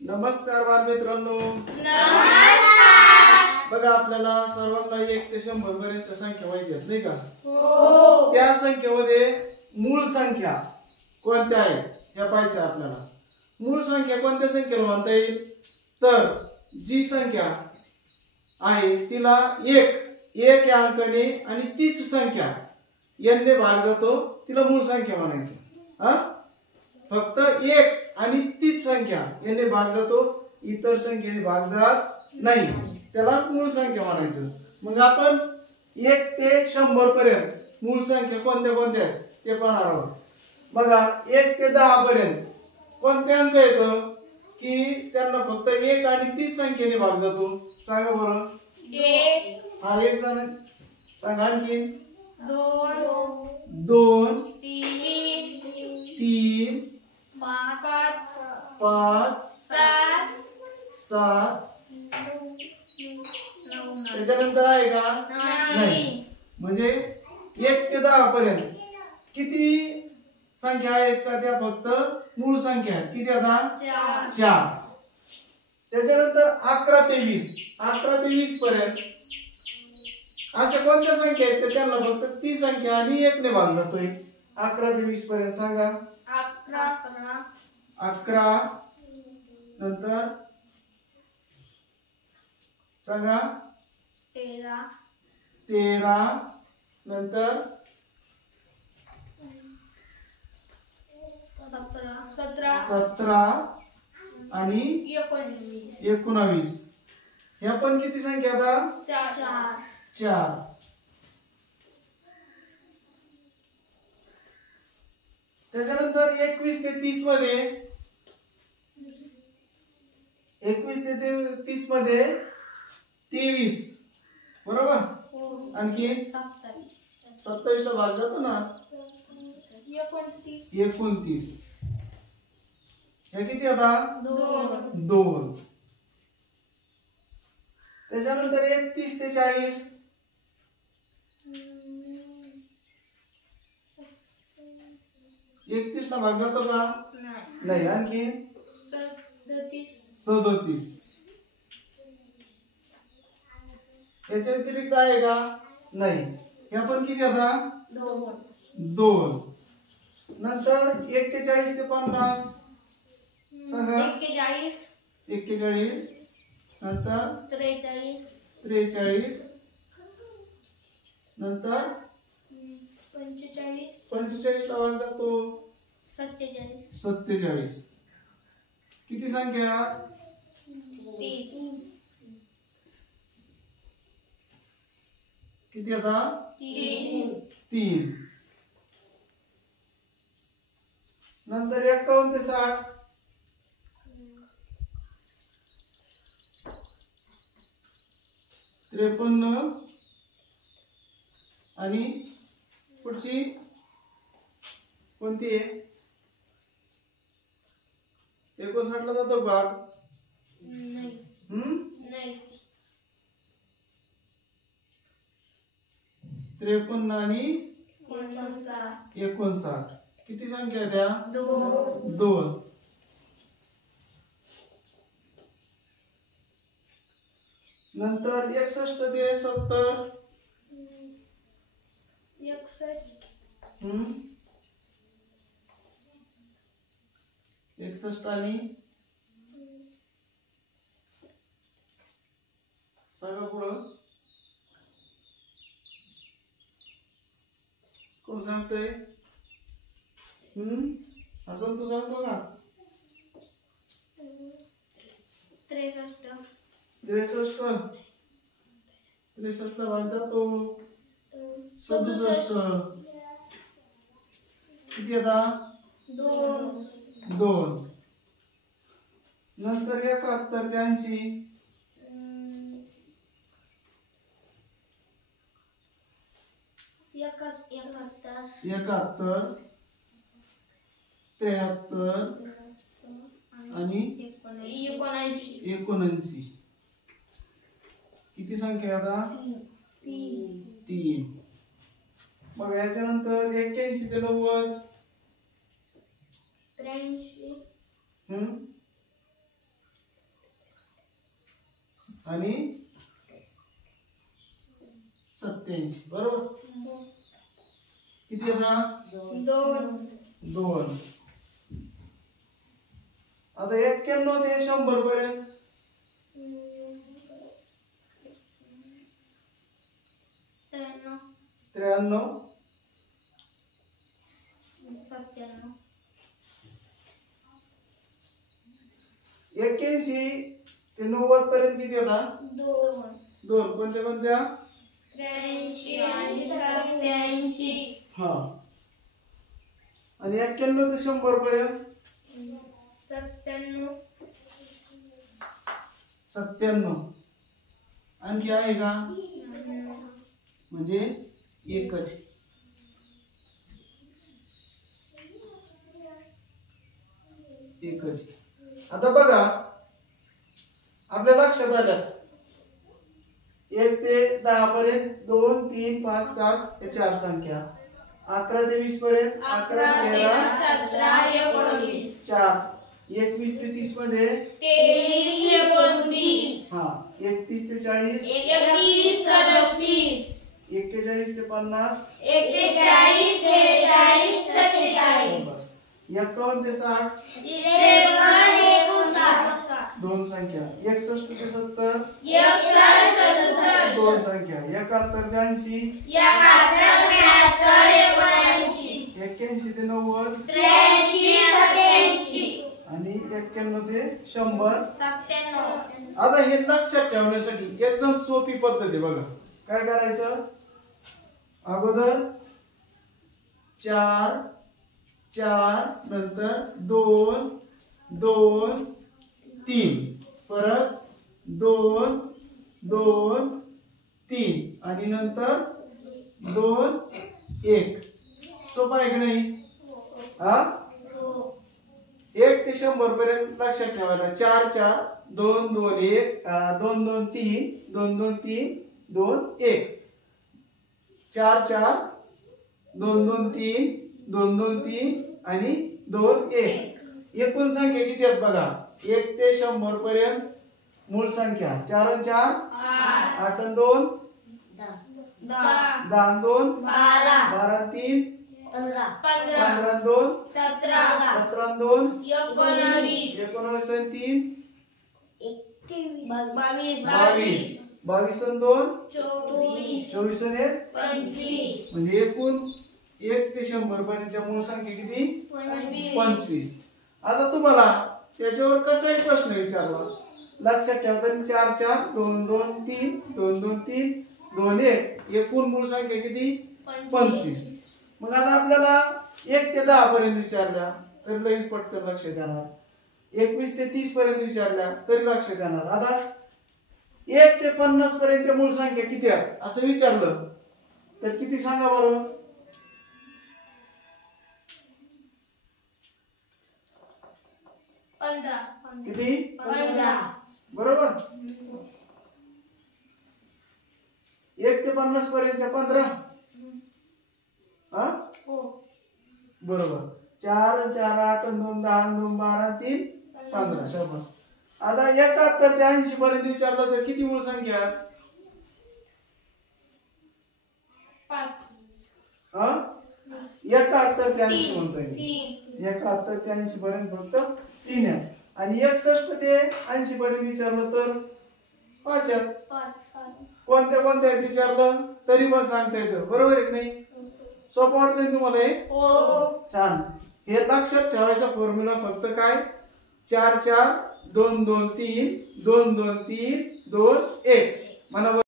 नमस्कार बालमित्रांनो. नमस्कार. बघा आपल्याला सर्वांना 1 ते 100 पर्यंतच्या संख्या माहिती आहेत नाही का? हो. त्या संख्येमध्ये मूळ संख्या कोणत्या आहेत हे पाहायचं आपल्याला. मूळ संख्या कोणत्या संख्येला म्हणता येईल? तर जी संख्या आहे तिला एक या अंकाने आणि तीच संख्या n ने भाग जातो तिला मूळ संख्या म्हणायचं. फक्त एक आणि तीच संख्या n ने भाग जातो, इतर संख्येने भाग जात नाही, त्याला मूळ संख्या म्हणायचं. मग आपण 1 ते 100 पर्यंत मूळ संख्या कोणत्या कोणत्या आहेत ते पाहणार आहोत. बघा 1 ते 10 पर्यंत कोणते अंक येतं की त्यांना फक्त एक आणि तीच संख्येने भाग जातो? सांगा बरं. 1 हा एक जण सांगा. आणखी 2 2 3 3 5 5 7 7 9 त्याच्यानंतर आहे का? नाही. म्हणजे 1 ते 10 पर्यंत किती संख्या आहेत का? त्या फक्त मूळ संख्या आहेत. किती आता? 4. त्याच्यानंतर 11 ते 20 पर्यंत अशा कोणत्या संख्या आहेत तर त्यांना फक्त ती संख्या आणि 1 ने भाग जातोय. 11 ते 20 पर्यंत सांगा. 11 नंतर सांगा. 13 नंतर 17 आणि 19. ह्या पण किती संख्या आता? 4. त्याच्यानंतर 21 ते 30 मध्ये 23 बरोबर. आणखी 27 ला भाग जातो ना. 29. हे किती आता? 2. त्याच्यानंतर 31 ते 40 31 ला भाग जातो का? नाही. आणखी 37. याच्या व्यतिरिक्त आहे का? नाही. हे पण किती आता? 2. नंतर 41 ते 50 सांगा. 41 नंतर 43 नंतर 45 ला भाग जातो 47. किती संख्या? 3. किती आता? 3. नंतर 51 ते 60 53 आणि पुढची कोणती आहे? 59 ला जातो भाग? नाही. 53 आणि 59 किती संख्या आहे त्या? 2. नंतर 61 ते 70 61 आणि सांगा पुढं. कोण सांगतोय? असं तू सांगतो का? 63 ला भाग जातो 67. किती आता? 2. नंतर 71 ते 80 71 73 आणि 79. किती संख्या आहे आता? 3. मग याच्यानंतर 81 ते 90 83 आणि 87 बरोबर. किती येतात 2. आता 91 ते 100 पर्यंत 93 81 ते 90 पर्यंत किती येतात 2. कोणत्या कोणत्या 83 हा. आणि 91 ते 100 पर्यंत 97. आणखी आहे का म्हणजे एकच. आता बघा आपल्या लक्षात आलं 1 ते 10 पर्यंत 2 3 5 7 या 4 संख्या. 11 ते 20 पर्यंत 11 13 4. 21 ते 30 मध्ये 23 हा. 31 ते 40 41 ते 50 बस. 51 ते 60 2 संख्या. 61 ते 70 2 संख्या. 71 ते 80 81 ते 90 आणि 91 ते 100. आता हे लक्षात ठेवण्यासाठी एकदम सोपी पद्धत आहे बघा. काय करायचं अगोदर 4 4 नंतर 2 2 3 परत 2 2 3 आणि नंतर 2 1. सोपं आहे की नाही हा. 1 ते 100 पर्यंत लक्षात ठेवायला 4 4 2 2 1 2 2 3 2 2 3 2 1 4 4 2 2 3 2 2 3 आणि 2 1. एकूण संख्या किती आहेत बघा 1 ते 100 पर्यंत मूळ संख्या 4 आणि 4 8 आणि 2 10 आणि 2 12 आणि 3 15 आणि 2 17 आणि 2 19 आणि 3 22 22 आणि 2 24 आणि 1 म्हणजे एकूण 1 ते 100 पर्यंतच्या मूळ संख्या किती 25. आता तुम्हाला त्याच्यावर कसाही प्रश्न विचारला लक्षात ठेवताना 4 4 2 2 3 2 2 3 2 1 एकूण मूळ संख्या किती 25. मग आता आपल्याला 1 ते 10 पर्यंत विचारल्या तर लगेच पटकन लक्षात येणार. 21 ते 30 पर्यंत विचारल्या तरी लक्षात येणार. आता 1 ते 50 पर्यंतच्या मूळ संख्या किती आहेत असं विचारलं तर किती सांगा बरं 15 किती बरोबर. 1 ते 50 पर्यंतच्या 15 हा बरोबर. 4 आणि 4 8 आणि 2 10 आणि 2 12 आणि 3 15 शाबास. आता 71 ते 80 पर्यंत विचारलं तर किती मूळ संख्या आहेत 71 ते 80 म्हणतोय मी. 71 ते 80 पर्यंत फक्त 3 आहेत. आणि 61 ते 80 पर्यंत विचारलं तर 5 आहेत. कोणत्या कोणत्या विचारलं तरी पण सांगता येतं बरोबर आहे की नाही. सोपं वाटतंय तुम्हाला हे छान. हे लक्षात ठेवायचा फॉर्म्युला फक्त काय 4 4 2 2 3 2 2 3 2 1 म्हणा.